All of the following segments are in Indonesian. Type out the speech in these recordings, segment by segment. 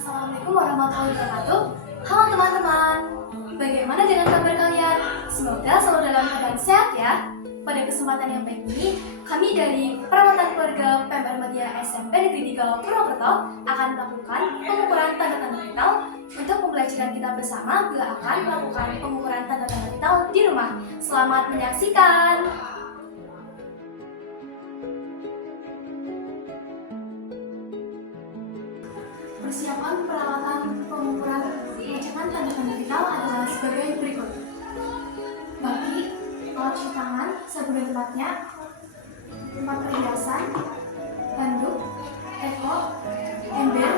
Assalamualaikum warahmatullahi wabarakatuh. Halo teman-teman, bagaimana dengan kabar kalian? Semoga selalu dalam keadaan sehat ya. Pada kesempatan yang baik ini, kami dari Perawatan Keluarga PMK Ahmadiyah SMP Negeri 3 Purwokerto akan melakukan pengukuran tanda-tanda vital untuk pembelajaran kita bersama bila akan melakukan pengukuran tanda-tanda vital di rumah. Selamat menyaksikan. Persiapan peralatan pengukuran pengecekan tanda-tanda vital adalah sebagai berikut. Bagi alat cuci tangan, sabun dan tempatnya, tempat perhiasan, handuk, teko, ember,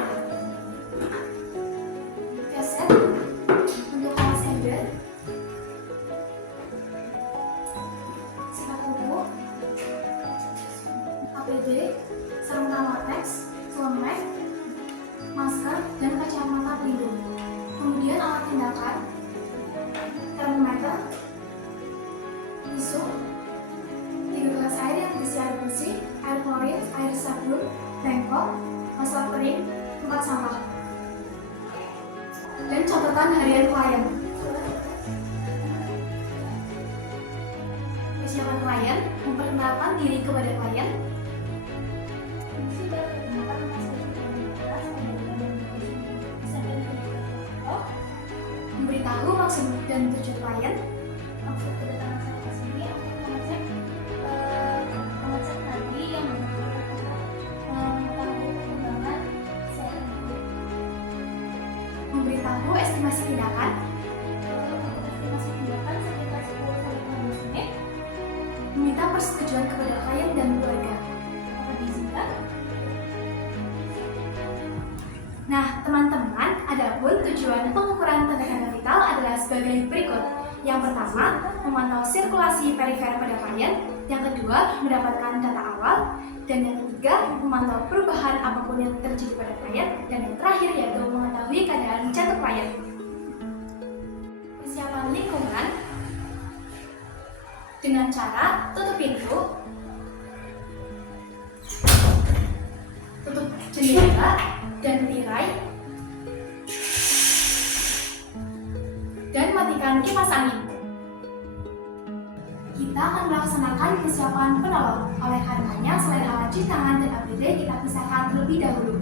keset untuk alas ember, sikat kuku, APD, sarung tangan latex, selemek, masker, dan kacamata pelindung. Kemudian alat tindakan, termometer, tisu, 3 gelas air yang berisi air bersih, air klorin, air sabun, bengkok, masker kering, tempat sampah, dan catatan harian klien. Persiapan klien, memperkenalkan diri kepada klien, memberitahu maksud dan tujuan klien. Maksud kedatangan saya ke sini untuk mengecek tadi yang mengetahui perkembangan saya ini. Memberitahu estimasi tindakan, Estimasi tindakan sekitar 10-15 menit. meminta persetujuan kepada klien dan keluarga. Apakah diizinkan? Nah, teman-teman, adapun tujuan pengukuran tanda-tanda vital adalah sebagai berikut. Yang pertama, memantau sirkulasi perifer pada klien. Yang kedua, mendapatkan data awal. Dan yang ketiga, memantau perubahan apapun yang terjadi pada klien. Dan yang terakhir yaitu mengetahui keadaan jantung klien. Persiapan lingkungan dengan cara tutup pintu, tutup jendela dan tirai, dan matikan kipas angin. Kita akan melaksanakan persiapan penolong. Oleh karenanya, selain alat cuci tangan dan APD, kita pisahkan terlebih dahulu.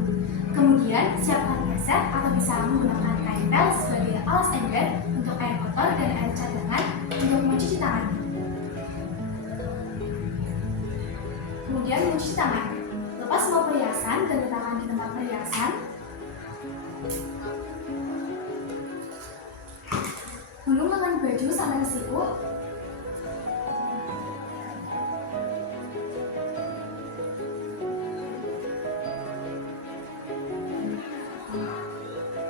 Kemudian, siapkan keset atau bisa menggunakan kain pel sebagai alas ember untuk air kotor dan air cadangan untuk mencuci tangan. Kemudian mencuci tangan. Lepas semua perhiasan dan letakkan di tempat perhiasan. Gulung lengan baju sampai ke siku.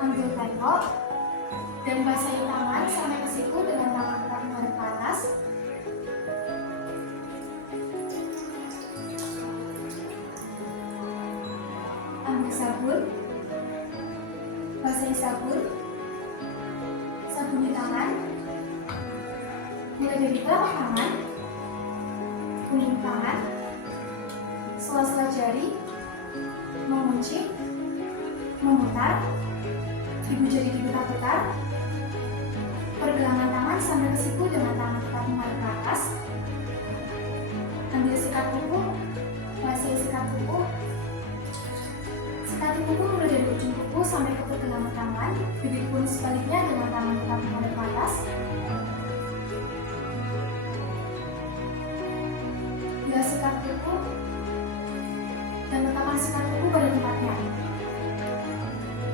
Ambil teko dan basahi tangan sampai ke siku dengan tangan tetap menghadap ke atas. Ambil sabun, basahi sabun, sabuni tangan, mulai dari telapak tangan, ujung tangan, sela-sela jari, mengunci, memutar, ibu jari diputar-putar, pergelangan tangan sampai ke siku dengan tangan tetap menghadap ke atas. Ambil sikat kuku, basahi sikat kuku. Sikat kuku mulai dari ujung kuku sampai ke pergelangan tangan, begitupun sebaliknya dengan tangan tetap menghadap ke atas. Bila sikat kuku dan letakkan sikat kuku pada tempatnya.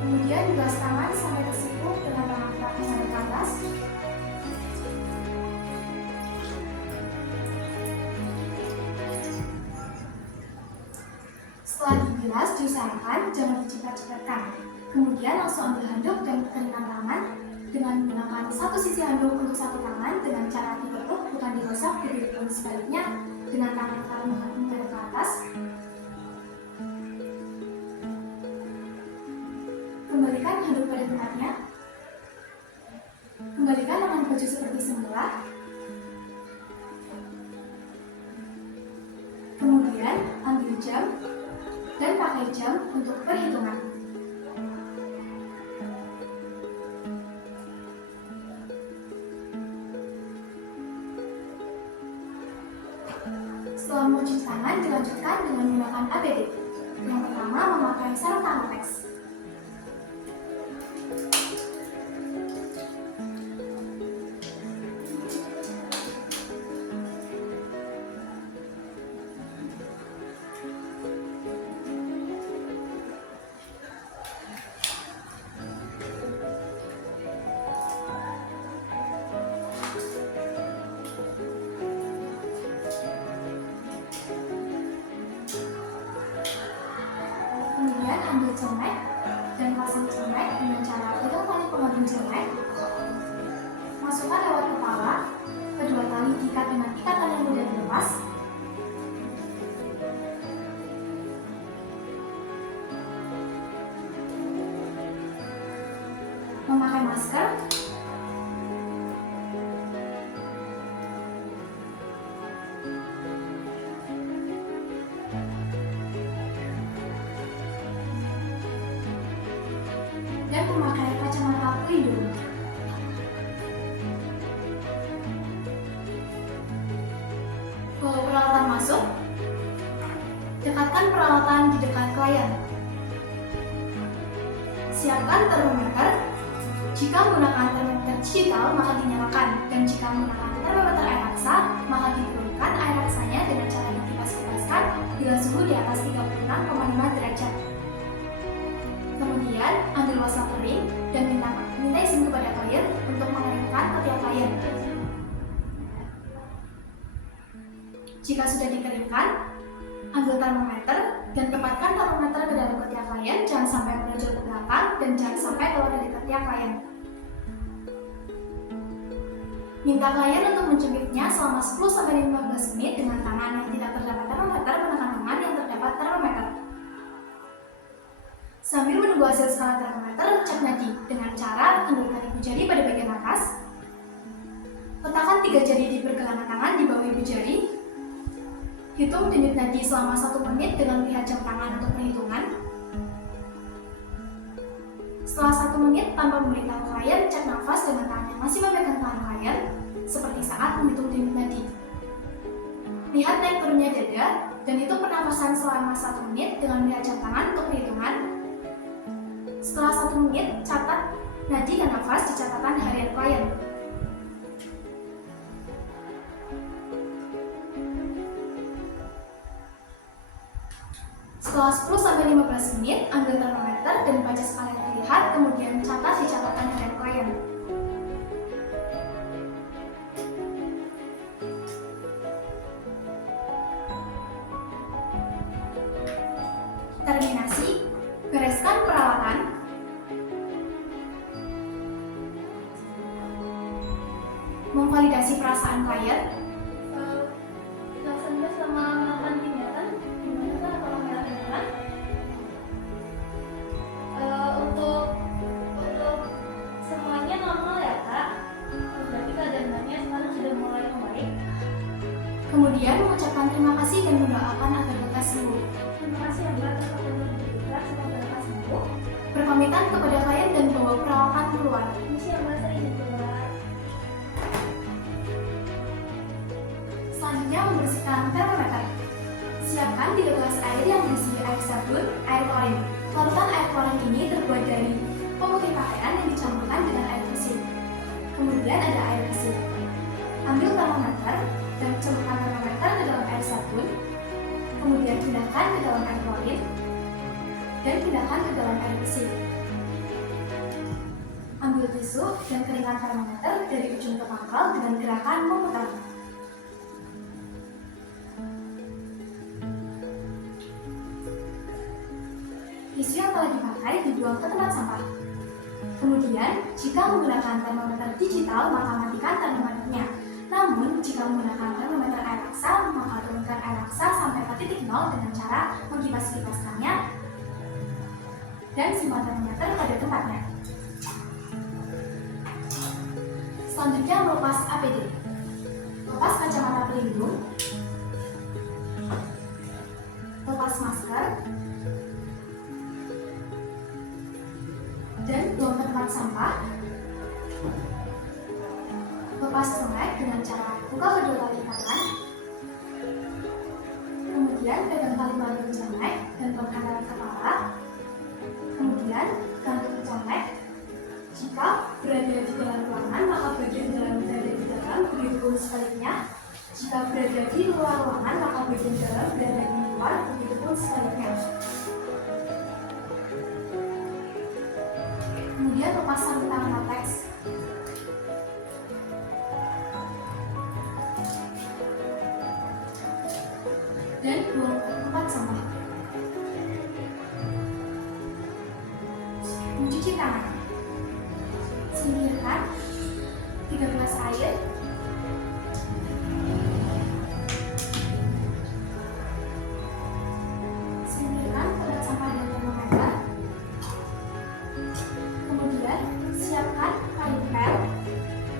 Kemudian bilas tangan sampai ke siku dengan tangan tetap menghadap ke atas. Setelah dibilas, diusahakan jangan dicepat-cepatkan. Kemudian langsung ambil handuk dan keringkan tangan dengan menggunakan satu sisi handuk untuk satu tangan dengan cara ditekuk bukan digosok, begitupun sebaliknya dengan tangan tetap menghadap ke atas. Kembalikan handuk pada tempatnya. Kembalikan lengan baju seperti semula. Kemudian ambil jam dan pakai jam untuk perhitungan. tangan dilanjutkan dengan menggunakan APD. Yang pertama, memakai sarung tangan latex. Kemudian ambil celemek dan pasang celemek dengan cara pegang tali pengadun celemek, masukkan lewat kepala, kedua tali diikat dengan ikatan yang mudah dilepas, memakai masker, dan memakai kacamata pelindung. Bawa peralatan masuk, dekatkan peralatan di dekat klien. Siapkan termometer. Jika menggunakan termometer digital maka dinyalakan, dan jika menggunakan termometer air raksa maka diturunkan air raksanya dengan cara dikipas-kipaskan bila suhu di atas 36,5 derajat. Kemudian ambil wastafel kering dan minta izin kepada klien untuk mengeringkan ketiak klien. Jika sudah dikeringkan, ambil termometer dan tempatkan termometer ke dalam ketiak klien, jangan sampai menonjol ke belakang dan jangan sampai keluar dari ketiak klien. Minta klien untuk mencubitnya selama 10-15 menit dengan tangan yang tidak terdapat termometer, menekan tangan yang terdapat termometer. Sambil menunggu hasil skala termometer, cek nadi dengan cara tundukkan ibu jari pada bagian atas, letakkan 3 jari di pergelangan tangan di bawah ibu jari, hitung denyut nadi selama 1 menit dengan melihat jam tangan untuk perhitungan. Setelah 1 menit tanpa memberitahu klien, cek nafas dengan tangan yang masih memegang tangan klien, seperti saat menghitung denyut nadi. Lihat naik turunnya dada, dan hitung pernafasan selama 1 menit dengan melihat jam tangan untuk perhitungan. Setelah 1 menit, catat nadi dan nafas di catatan harian klien. Setelah 10-15 menit, ambil termometer dan baca skala yang terlihat, kemudian catat di catatan harian klien. Terminasi, bereskan peralatan, memvalidasi perasaan klien, Jelasan Mbak selama melakukan tindakan gimana Kak kalau merah-merah? Untuk semuanya normal ya Kak. Berarti keadaannya sekarang sudah mulai membaik. kemudian mengucapkan terima kasih dan mendoakan agar lekas sembuh. Terima kasih ya Mbak atas waktunya berbicara, semoga lekas sembuh. Berpamitan kepada klien dan bawa peralatan keluar. Misi ya Mbak, saya izin keluar. Selanjutnya membersihkan termometer. Siapkan 3 gelas air yang berisi air sabun, air klorin. Larutan air klorin ini terbuat dari pemutih pakaian yang dicampurkan dengan air bersih. Kemudian ada air bersih. Ambil termometer dan celupkan termometer ke dalam air sabun. Kemudian pindahkan ke dalam air klorin dan pindahkan ke dalam air bersih. Ambil tisu dan keringkan termometer dari ujung ke pangkal dengan gerakan memutar. Tisu yang telah dipakai dibuang ke tempat sampah. Kemudian, jika menggunakan termometer digital, maka matikan termometernya. Namun, jika menggunakan termometer air raksa, maka turunkan air raksa sampai ke titik 0 dengan cara mengkipas-kipaskannya dan simpan termometer pada tempatnya. Selanjutnya, melepas APD. Lepas kacamata pelindung, lepas masker, dan buang ke tempat sampah. Lepas celemek dengan cara buka kedua tali ikatan. Kemudian bagian dalam dan bagian luar, begitupun sebaliknya. Kemudian memasang tangan latex. Dan buang ke tempat sampah. Mencuci tangan. Singkirkan 3 gelas air. Singkirkan tempat sampah dan termometer. Kemudian siapkan kain pel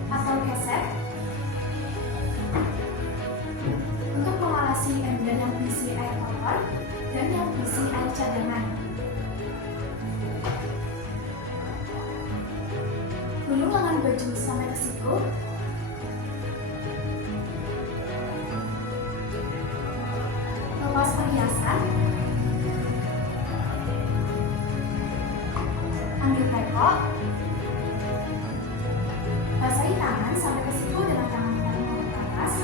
atau keset untuk mengalasi ember yang berisi air kotor dan yang berisi air cadangan. Gulung lengan baju sampai ke siku. Lepas perhiasan. Ambil teko. Basahi tangan sampai ke siku dengan tangan paling ke atas.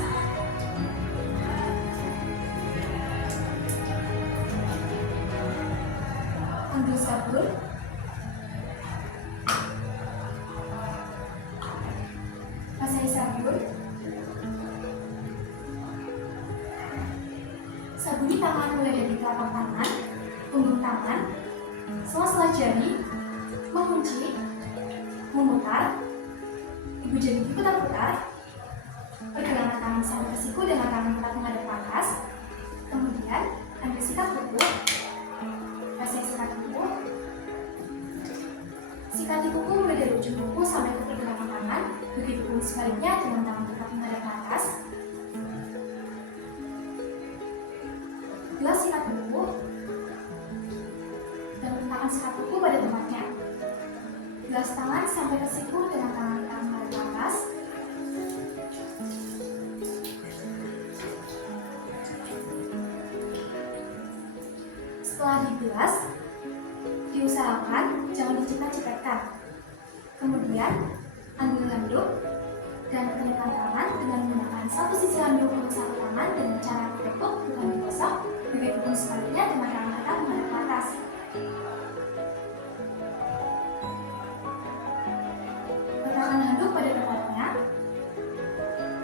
Ambil sabun. Basahi sabun. Sabuni tangan mulai dari telapak tangan, punggung tangan, sela-sela jari, mengunci, memutar, ibu jari diputar-putar, pergelangan tangan sampai ke siku dengan tangan tetap menghadap ke atas. Kemudian ambil sikat kuku, basahi sikat kuku. Sikati kuku mulai dari ujung kuku sampai ke pergelangan tangan, begitupun sebaliknya dengan tangan tetap menghadap ke atas. Bilas sikat kuku dan letakkan sikat kuku pada tempatnya. Bilas tangan sampai ke siku dengan tangan tetap menghadap ke atas. Setelah dibilas, diusahakan jangan dicipet-cipetkan. Kemudian ambil handuk dan kenakan tangan dengan menggunakan satu sisi handuk untuk satu tangan dengan cara ditekuk bukan digosok, begitupun sebaliknya dengan tangan tetap menghadap ke atas. Letakkan handuk pada tempatnya.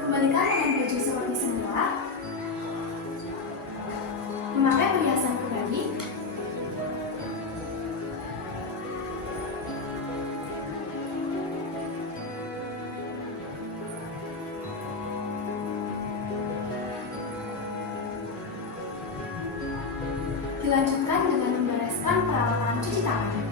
Kembalikan lengan baju seperti semula. Memakai perhiasan kembali. Dilanjutkan dengan membereskan peralatan cuci tangan.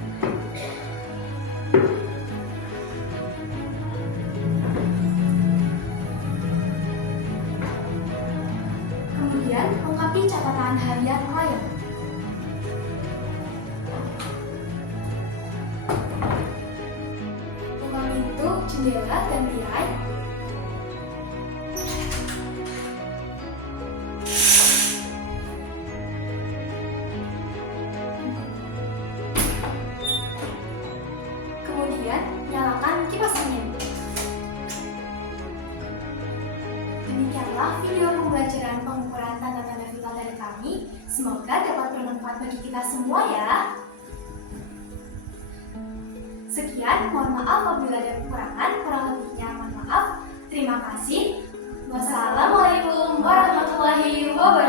Kemudian lengkapi catatan harian klien. Buka pintu, jendela, dan tirai. Kemudian nyalakan kipas angin. Demikianlah video pembelajaran pengukuran tanda-tanda vital dari kami. Semoga dapat bermanfaat bagi kita semua ya. Sekian, mohon maaf apabila ada kekurangan, kurang lebihnya mohon maaf. Terima kasih. Wassalamualaikum warahmatullahi wabarakatuh.